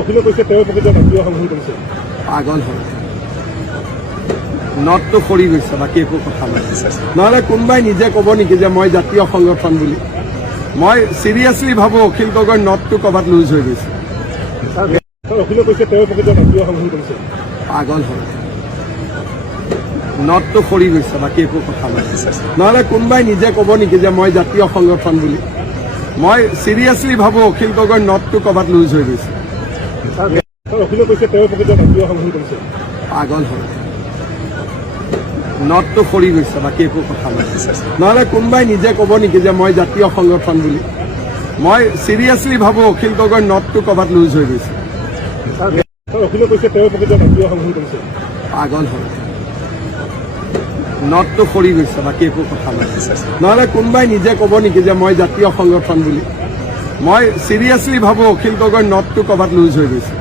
অখিলে কৈছে তেওঁৰ প্ৰকৃত জাতীয় সংহতি কৰিছে। পাগল হ'ল, নটটো সৰি গৈছে, বাকী একো কথা নাই। নহ'লে কোনোবাই নিজে ক'ব নেকি যে মই জাতীয় সংগঠন বুলি? মই চিৰিয়াছলি ভাবোঁ অখিল গগৈৰ নটটো ক'ৰবাত লুজ হৈ গৈছে। অখিলে কৈছে তেওঁৰ প্ৰকৃত জাতীয় সংহতি কৰিছে। পাগল হ'ল, নটটো সৰি গৈছে, বাকী একো কথা নাই। নহ'লে কোনোবাই নিজে ক'ব নেকি যে মই জাতীয় সংগঠন বুলি? মই চিৰিয়াছলি ভাবোঁ অখিল গগৈৰ নটটো ক'ৰবাত লুজ হৈ গৈছে। অখিলে কৈছে তেওঁৰ প্ৰকৃত জাতীয় সংহতি কৰিছে। পাগল হ'ল, নটটো সৰি গৈছে, বাকী একো কথা নাই। নহ'লে কোনোবাই নিজে ক'ব নেকি যে মই জাতীয় সংগঠন বুলি? মই চিৰিয়াছলি ভাবোঁ অখিল গগৈৰ নটটো ক'ৰবাত লুজ হৈ গৈছে। অখিলে কৈছে তেওঁৰ প্ৰকৃত জাতীয় সংহতি কৰিছে। পাগল হ'ল, নটটো সৰি গৈছে, বাকী একো কথা নাই। নহ'লে কোনোবাই নিজে ক'ব নেকি যে মই জাতীয় সংগঠন বুলি? মই চিৰিয়াছলি ভাবোঁ অখিল গগৈৰ নটটো ক'ৰবাত লুজ হৈ গৈছে।